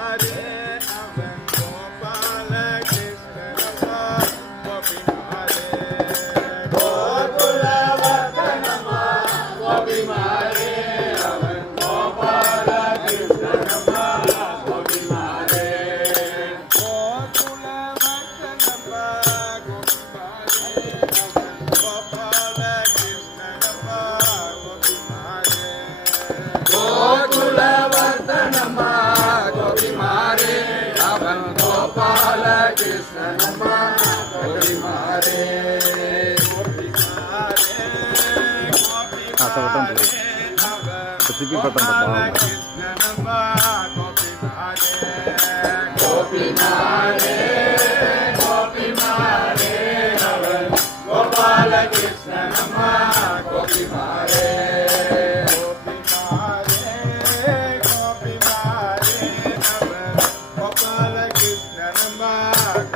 Hare Gopala Krishna Nama Gopala Krishna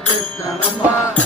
Que está Caramba!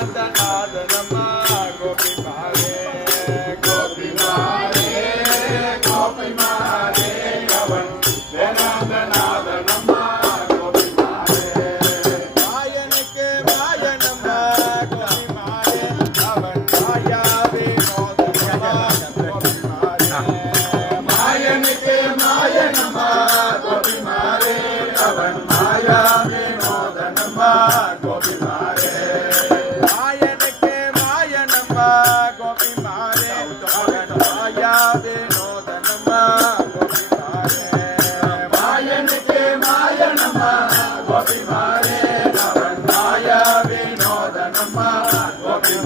나왔다.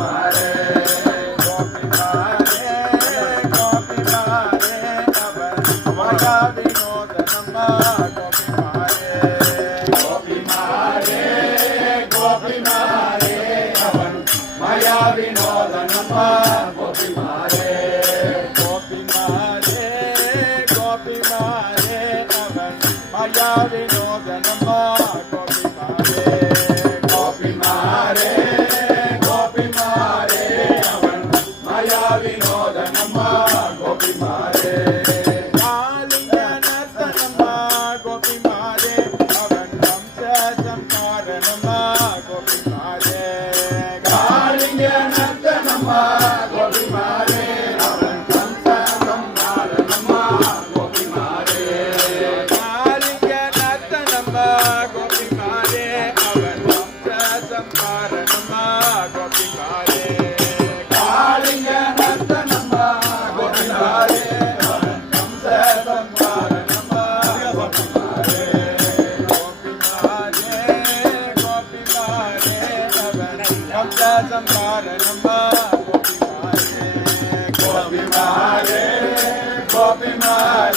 Mara.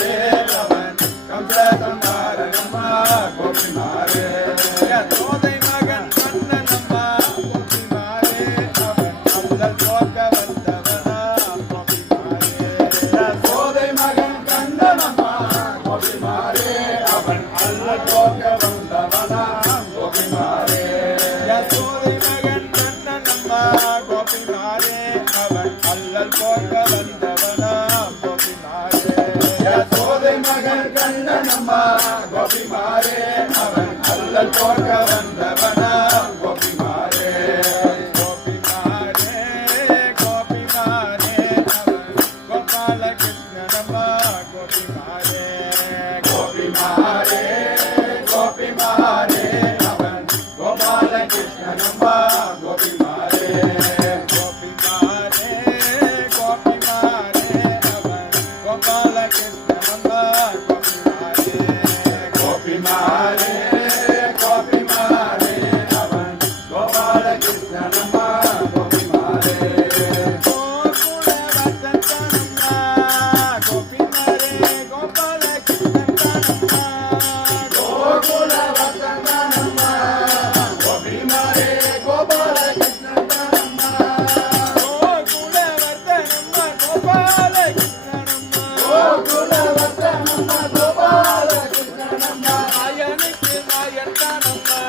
yeah. நாயன் தானம்மா